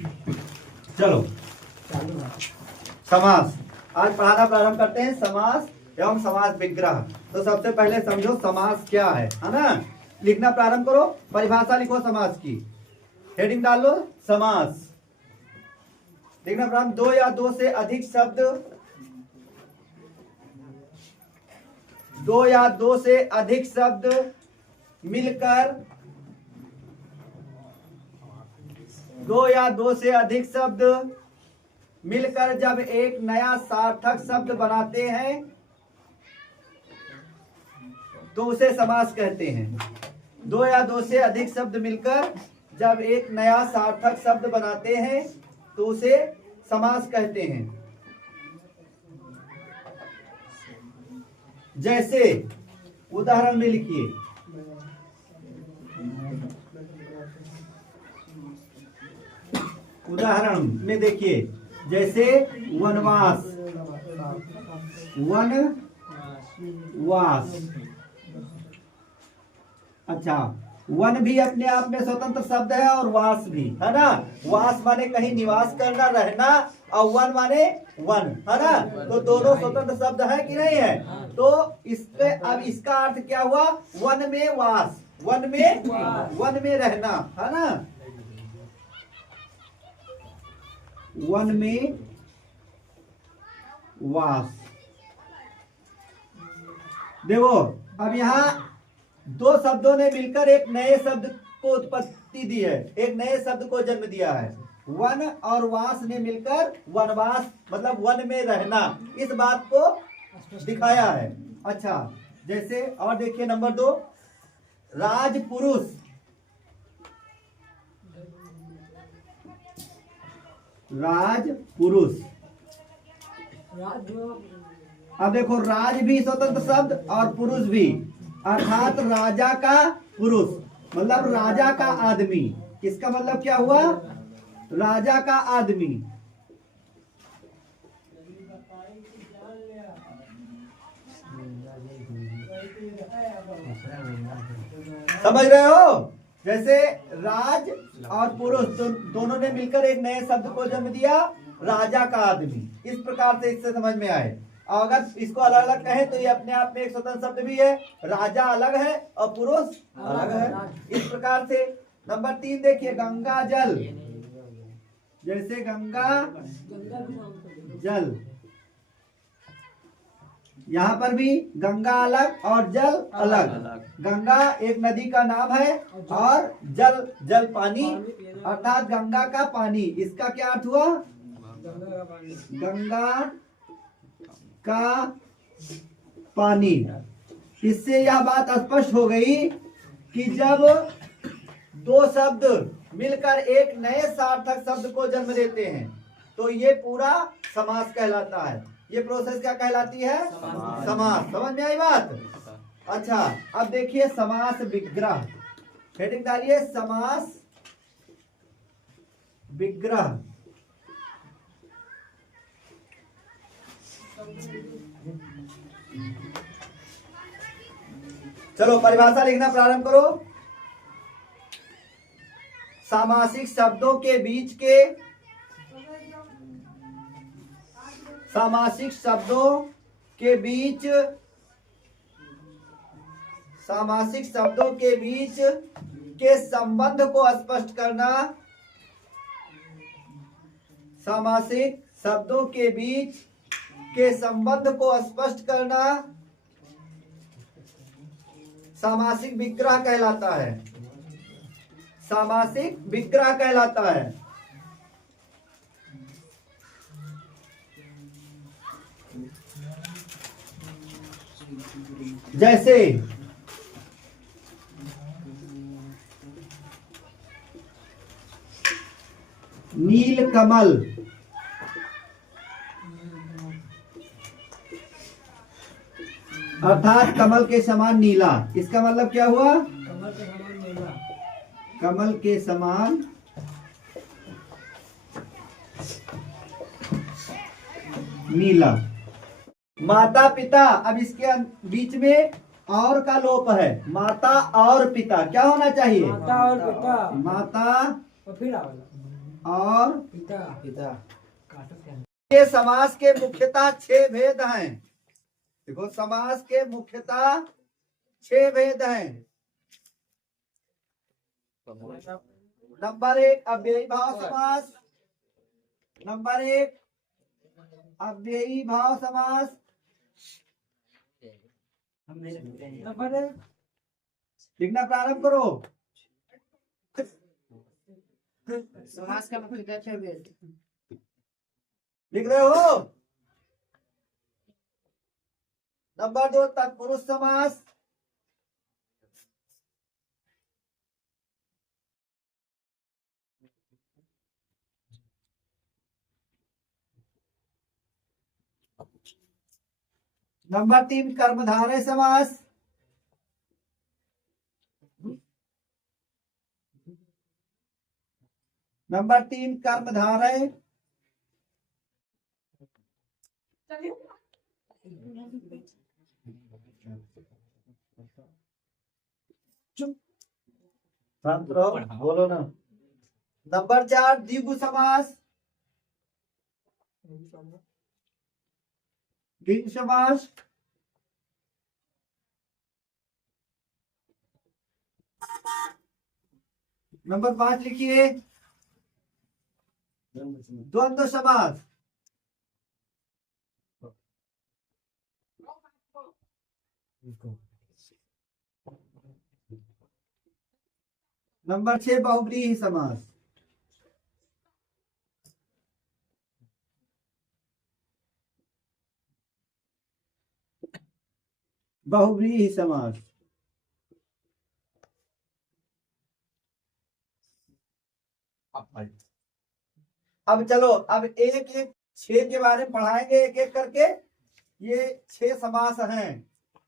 चलो समास आज पढ़ाना प्रारंभ करते हैं। समास एवं समास विग्रह। तो सबसे पहले समझो समास क्या है ना। लिखना प्रारंभ करो, परिभाषा लिखो समास की, हेडिंग डाल लो समास। लिखना प्रारंभ। दो या दो से अधिक शब्द, दो या दो से अधिक शब्द मिलकर, दो या दो से अधिक शब्द मिलकर जब एक नया सार्थक शब्द बनाते हैं तो उसे समास कहते हैं। दो या दो से अधिक शब्द मिलकर जब एक नया सार्थक शब्द बनाते हैं तो उसे समास कहते हैं। जैसे उदाहरण में लिखिए, उदाहरण में देखिए, जैसे वनवास, वनवास। अच्छा, वन भी अपने आप में स्वतंत्र शब्द है और वास भी, है ना। वास माने कहीं निवास करना, रहना, और वन माने वन, है ना। तो दोनों स्वतंत्र शब्द है कि नहीं है। तो इसमें अब इसका अर्थ क्या हुआ, वन में वास, वन में रहना, है ना, वन में वास। देखो अब यहाँ दो शब्दों ने मिलकर एक नए शब्द को उत्पत्ति दी है, एक नए शब्द को जन्म दिया है। वन और वास ने मिलकर वनवास मतलब वन में रहना, इस बात को दिखाया है। अच्छा, जैसे और देखिए नंबर 2, राजपुरुष। राजपुरुष, अब देखो राज भी स्वतंत्र शब्द और पुरुष भी, अर्थात राजा का पुरुष मतलब राजा का आदमी। इसका मतलब क्या हुआ, राजा का आदमी। समझ रहे हो। जैसे राज और पुरुष दोनों ने मिलकर एक नए शब्द को जन्म दिया, राजा का आदमी। इस प्रकार से इससे समझ में आए। अगर इसको अलग अलग कहें तो ये अपने आप में एक स्वतंत्र शब्द भी है, राजा अलग है और पुरुष अलग है। इस प्रकार से नंबर 3 देखिए, गंगा जल। जैसे गंगा जल, यहाँ पर भी गंगा अलग और जल अलग। गंगा एक नदी का नाम है और जल पानी, अर्थात गंगा का पानी। इसका क्या अर्थ हुआ, गंगा का पानी। इससे यह बात स्पष्ट हो गई कि जब दो शब्द मिलकर एक नए सार्थक शब्द को जन्म देते हैं तो ये पूरा समास कहलाता है। ये प्रोसेस क्या कहलाती है, समास। समझ में आई बात। अच्छा, अब देखिए समास विग्रह। हेडिंग डालिए समास विग्रह। चलो परिभाषा लिखना प्रारंभ करो। सामासिक शब्दों के बीच के, सामासिक शब्दों के बीच, सामासिक शब्दों के बीच के संबंध को स्पष्ट करना, सामासिक शब्दों के बीच के संबंध को स्पष्ट करना सामासिक विग्रह कहलाता है। सामासिक विग्रह कहलाता है। जैसे नील कमल, अर्थात कमल के समान नीला। इसका मतलब क्या हुआ, कमल के समान नीला। माता पिता, अब इसके बीच में और का लोप है, माता और पिता। क्या होना चाहिए, माता और पिता, माता और पिता पिता। काटक है। ये समास के मुख्यतः 6 भेद हैं। देखो समास के मुख्यतः 6 भेद हैं। नंबर 1 अव्ययी भाव समास। नंबर 1 अव्ययी भाव समास। नंबर लिखना प्रारंभ करो। समास का मुख्य छह भेद। लिख रहे हो? नंबर 2 तत्पुरुष समास। नंबर 3 कर्मधारय समास। नंबर 3 कर्मधारय। शांत रहो, बोलो ना। नंबर 4 द्विगु समास। द्विगु समास। नंबर 5 लिखिए द्वंद्व समास। नंबर 6 बहुव्रीहि समास। बहुव्रीहि समास। अब चलो, अब एक एक 6 के बारे में पढ़ाएंगे एक एक करके। ये 6 समास हैं,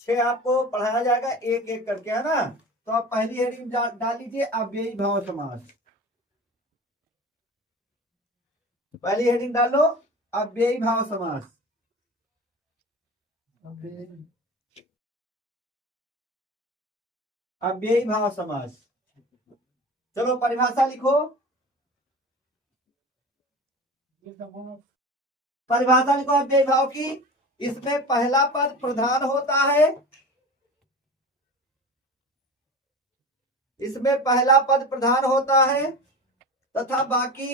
6 आपको पढ़ाया जाएगा एक एक करके, है ना। तो आप पहली हेडिंग डाल लीजिए अव्ययी भाव समास। पहली हेडिंग डालो अव्ययी भाव समास। अव्ययी भाव समास। चलो परिभाषा लिखो। परिभाषा लिखो अव्ययी भाव की। इसमें पहला पद प्रधान होता है। इसमें पहला पद प्रधान होता है तथा बाकी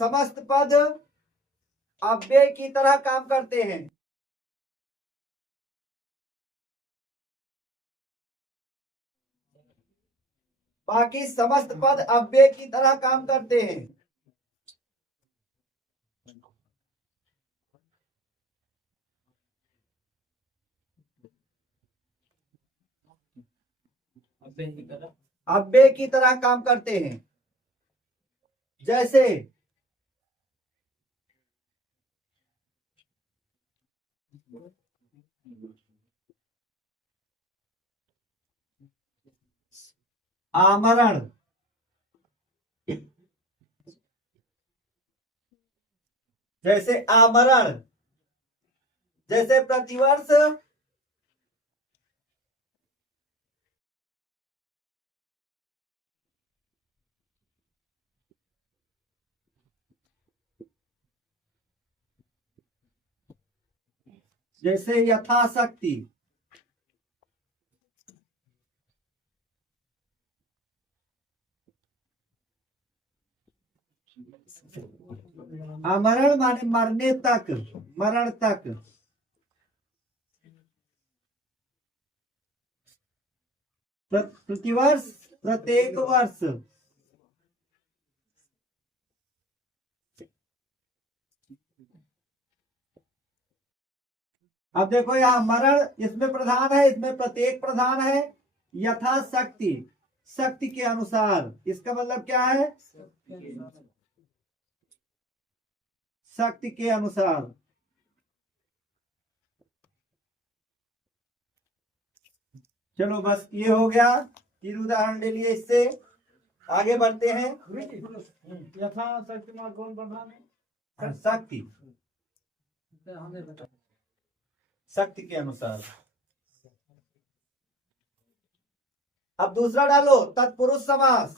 समस्त पद अव्यय की तरह काम करते हैं। बाकी समस्त पद अव्यय की तरह काम करते हैं। अव्यय की तरह काम करते हैं। जैसे आमरण, जैसे आमरण, जैसे प्रतिवर्ष, जैसे यथाशक्ति। आमरण माने मरने तक, मरण तक। प्रतिवर्ष, प्रत्येक वर्ष। अब देखो यहाँ मरण इसमें प्रधान है, इसमें प्रत्येक प्रधान है। यथाशक्ति, शक्ति के अनुसार। इसका मतलब क्या है? शक्ति के अनुसार। चलो बस ये हो गया। तीन उदाहरण ले लिए, इससे आगे बढ़ते हैं। यथाशक्ति में कौन प्रधान है? शक्ति, शक्ति के अनुसार। अब दूसरा डालो तत्पुरुष समास।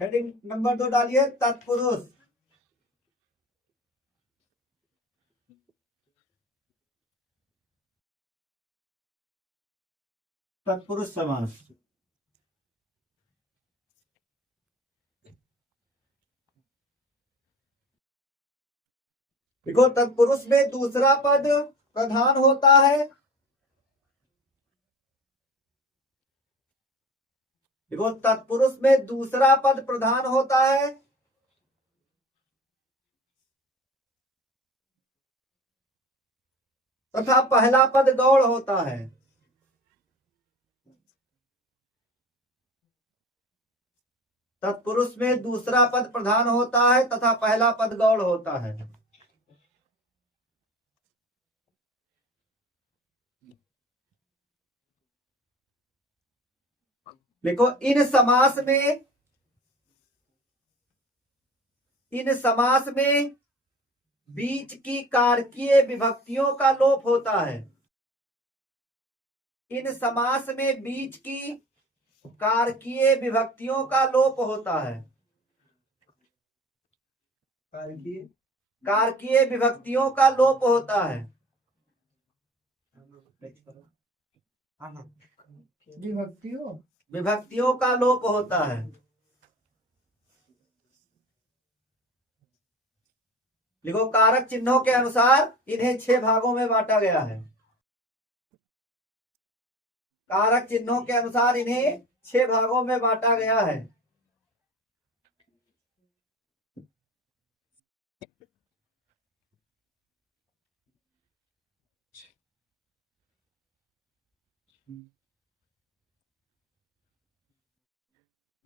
हेडिंग नंबर 2 डालिए, तत्पुरुष। तत्पुरुष समास। देखो, तत्पुरुष में दूसरा पद प्रधान होता है। देखो, तत्पुरुष में दूसरा पद प्रधान होता है तथा पहला पद गौड़ होता है। तत्पुरुष में दूसरा पद प्रधान होता है तथा पहला पद गौड़ होता है। देखो, इन समास में बीच की कारकीय विभक्तियों का लोप होता है। इन समास में बीच की कारकीय विभक्तियों का लोप होता है। कारकीय विभक्तियों का लोप होता है। विभक्तियों का लोप होता है। देखो, कारक चिन्हों के अनुसार इन्हें 6 भागों में बांटा गया है। कारक चिन्हों के अनुसार इन्हें 6 भागों में बांटा गया है।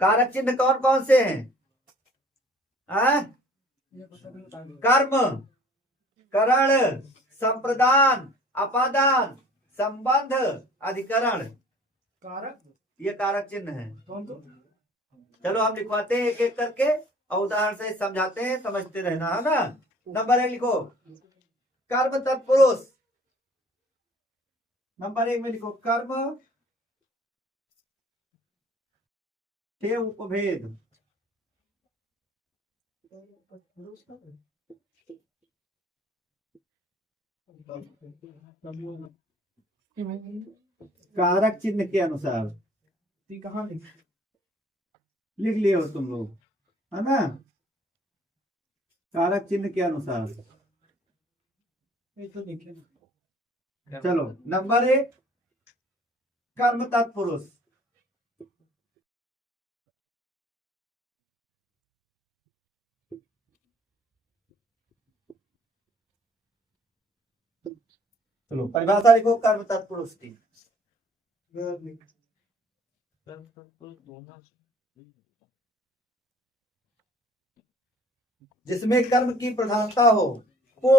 कारक चिन्ह कौन कौन से हैं? कर्म, करण, संप्रदान, अपादान, संबंध, अधिकरण। कारक, ये कारक चिन्ह है। चलो हम लिखवाते हैं एक एक करके और उदाहरण से समझाते हैं, समझते रहना है ना। नंबर 1 लिखो, कर्म तत्पुरुष। नंबर 1 में लिखो, कर्म के उपभेद। कारक चिन्ह के अनुसार कहाँ लिख लिए हो तुम लोग, है ना? कारक चिन्ह के अनुसार। चलो, नंबर 1, कर्म तत्पुरुष। चलो, परिभाषा लिखो कर्म तत्पुरुष की। जिसमें कर्म की प्रधानता हो, को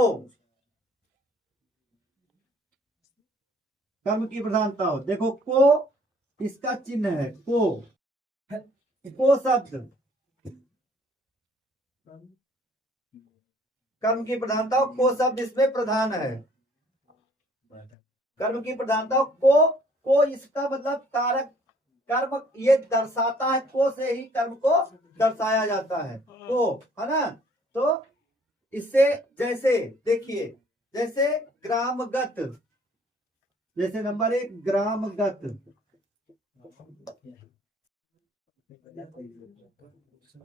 कर्म की प्रधानता हो। देखो, को इसका चिन्ह है, को शब्द कर्म की प्रधानता हो, को शब्द इसमें प्रधान है। कर्म की प्रधानता को इसका मतलब कारक कर्म ये दर्शाता है। को से ही कर्म को दर्शाया जाता है, को, है ना? तो इससे जैसे देखिए, जैसे ग्रामगत, जैसे नंबर 1 ग्रामगत।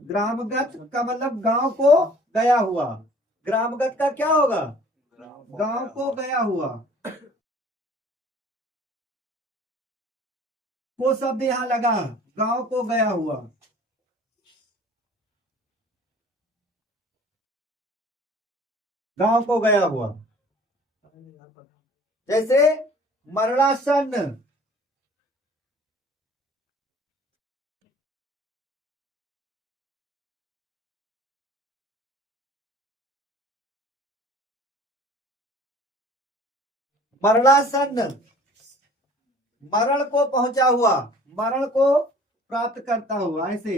ग्रामगत का मतलब गांव को गया हुआ। ग्रामगत का क्या होगा? गांव को गया हुआ। वो शब्द यहां लगा, गांव को गया हुआ। गांव को गया हुआ। जैसे मरणासन्न, मरणासन्न मरण को पहुंचा हुआ, मरण को प्राप्त करता हुआ, ऐसे।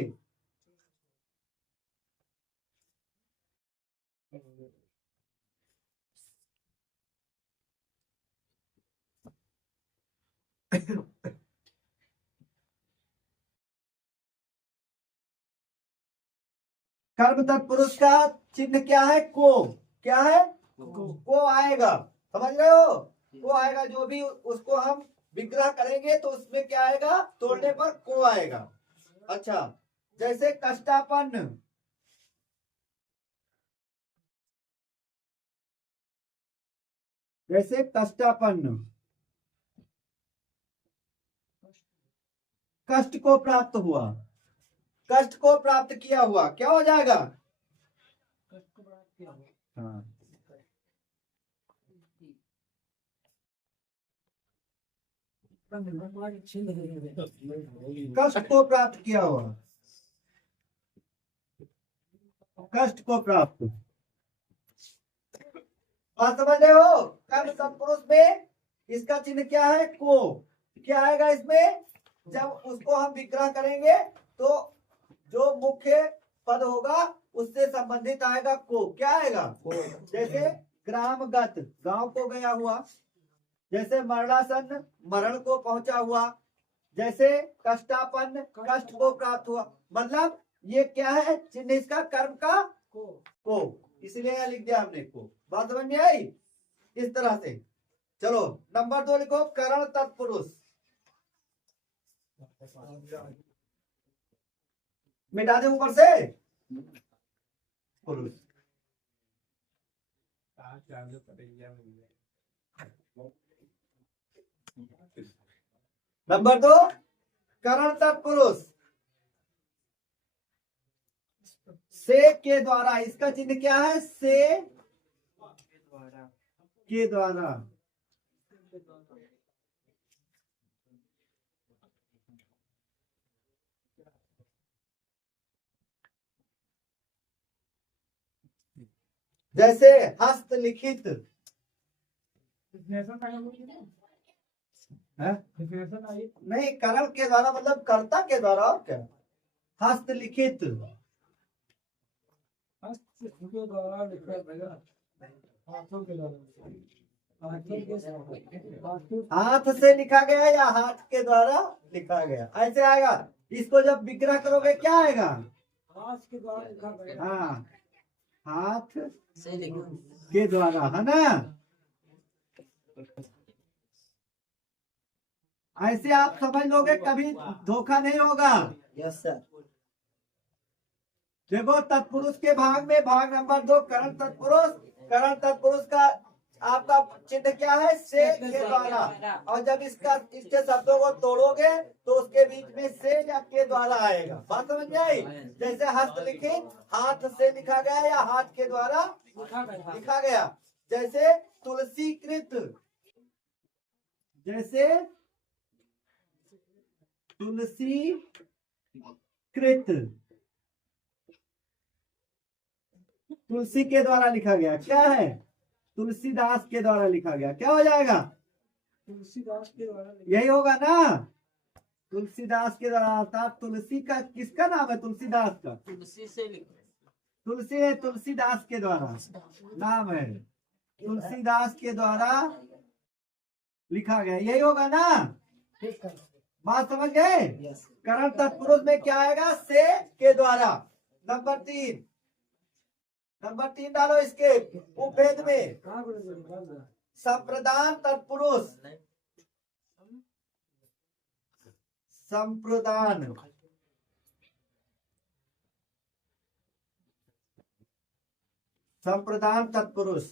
कर्म तत्पुरुष का चिन्ह क्या है? को। क्या है? को आएगा। समझ रहे हो? को आएगा। जो भी उसको हम विग्रह करेंगे तो उसमें क्या आएगा? तोड़ने पर को आएगा। अच्छा, जैसे कष्टापन्न, जैसे कष्टापन्न, कष्ट को प्राप्त हुआ, कष्ट को प्राप्त किया हुआ, क्या हो जाएगा? हाँ, कष्ट को प्राप्त किया हुआ, कष्ट को प्राप्त। बात समझ रहे हो? कर्म तत्पुरुष में इसका चिन्ह क्या है? को। क्या आएगा इसमें? जब उसको हम विग्रह करेंगे तो जो मुख्य पद होगा उससे संबंधित आएगा को। क्या आएगा? को। जैसे ग्रामगत, गांव को गया हुआ। जैसे मरणासन, मरण को पहुंचा हुआ। जैसे कष्टापन्न, कष्ट को प्राप्त हुआ। मतलब ये क्या है चिन्ह इसका? कर्म का को। इसलिए यहां लिख दिया हमने को। बात समझ में आई? इस तरह से। चलो नंबर 2 लिखो, करण तत्पुरुष। मिटा दे ऊपर से पुरुष। नंबर 2 करण तत्पुरुष। से के द्वारा, इसका चिन्ह क्या है? से के द्वारा। जैसे हस्तलिखित है? नहीं, करण के द्वारा मतलब कर्ता के द्वारा। और क्या? हस्तलिखित, हाथ से लिखा गया या हाथ के द्वारा लिखा गया, ऐसे आएगा। इसको जब विग्रह करोगे क्या आएगा? हाथ के द्वारा लिखा गया। हाँ, हाथ के द्वारा, है ना? ऐसे आप समझ लोगे, कभी धोखा नहीं होगा। Yes sir. देखो तत्पुरुष के भाग में भाग नंबर 2 करण तत्पुरुष। करण तत्पुरुष का आपका चिन्ह क्या है? से के द्वारा। और जब इसके शब्दों को तोड़ोगे तो उसके बीच में से या के द्वारा आएगा। बात समझ में आई? जैसे हस्तलिखित, हाथ से लिखा गया या हाथ के द्वारा लिखा गया। जैसे तुलसीकृत, जैसे तुलसीकृत, तुलसी के द्वारा लिखा गया। क्या है? तुलसीदास के द्वारा लिखा गया। क्या हो जाएगा? तुलसीदास के द्वारा। यही होगा ना? तुलसीदास के द्वारा। अर्थात तुलसी का किसका नाम है? तुलसीदास का। तुलसी से तुलसी है, तुलसीदास के द्वारा नाम है। तुलसीदास के द्वारा लिखा गया। यही होगा ना? बात समझ गए? करण तत्पुरुष में क्या आएगा? से के द्वारा। नंबर 3, नंबर 3 डालो इसके उपभेद में। संप्रदान तत्पुरुष। संप्रदान, संप्रदान तत्पुरुष।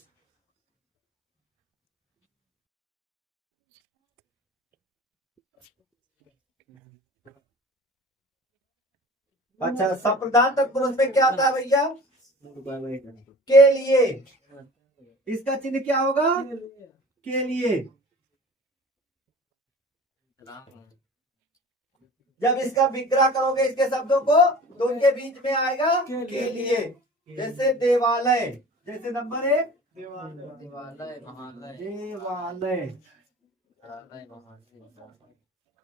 अच्छा, संप्रदान तत्पुरुष में क्या आता है भैया? के लिए। इसका चिन्ह क्या होगा? के लिए। जब इसका विग्रह करोगे इसके शब्दों को तो उनके बीच में आएगा के लिए। जैसे देवालय, जैसे नंबर 1 देवालय।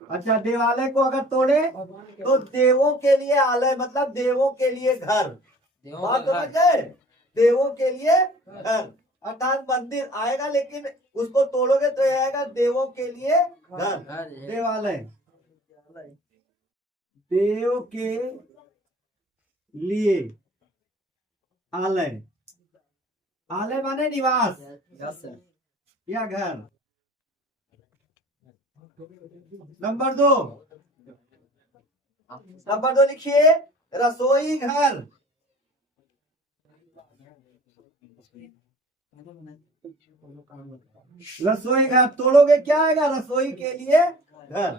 अच्छा, देवालय को अगर तोड़े तो देवों के लिए आलय, मतलब देवों के लिए घर। बात समझ गए? देवों के लिए घर अर्थात मंदिर आएगा, लेकिन उसको तोड़ोगे तो यह आएगा देवों के लिए घर। देवालय, देव के लिए। आलय। आलय माने निवास या घर। नंबर 2, लिखिए रसोई घर। रसोई घर तोड़ोगे क्या आएगा? रसोई के लिए घर।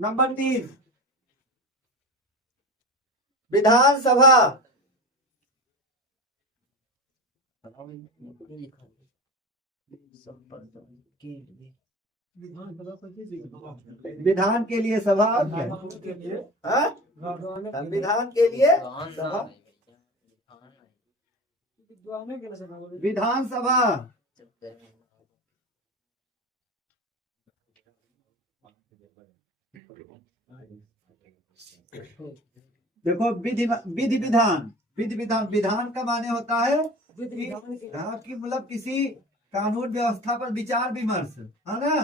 नंबर 3, विधानसभा। विधान के लिए सभा। हाँ? संविधान के लिए सभा, विधानसभा। देखो विधि विधान। विधान का माने होता है कि मतलब किसी कानून व्यवस्था पर विचार विमर्श, है ना?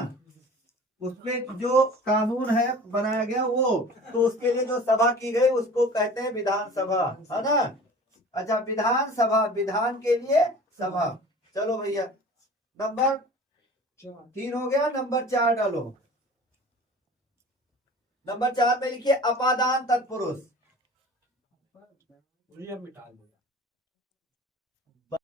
उसपे जो कानून है बनाया गया वो, तो उसके लिए जो सभा की गई उसको कहते हैं विधानसभा, है ना? अच्छा, विधानसभा, विधान के लिए सभा। चलो भैया, नंबर 3 हो गया। नंबर 4 डालो। नंबर 4 में लिखिए अपादान तत्पुरुष।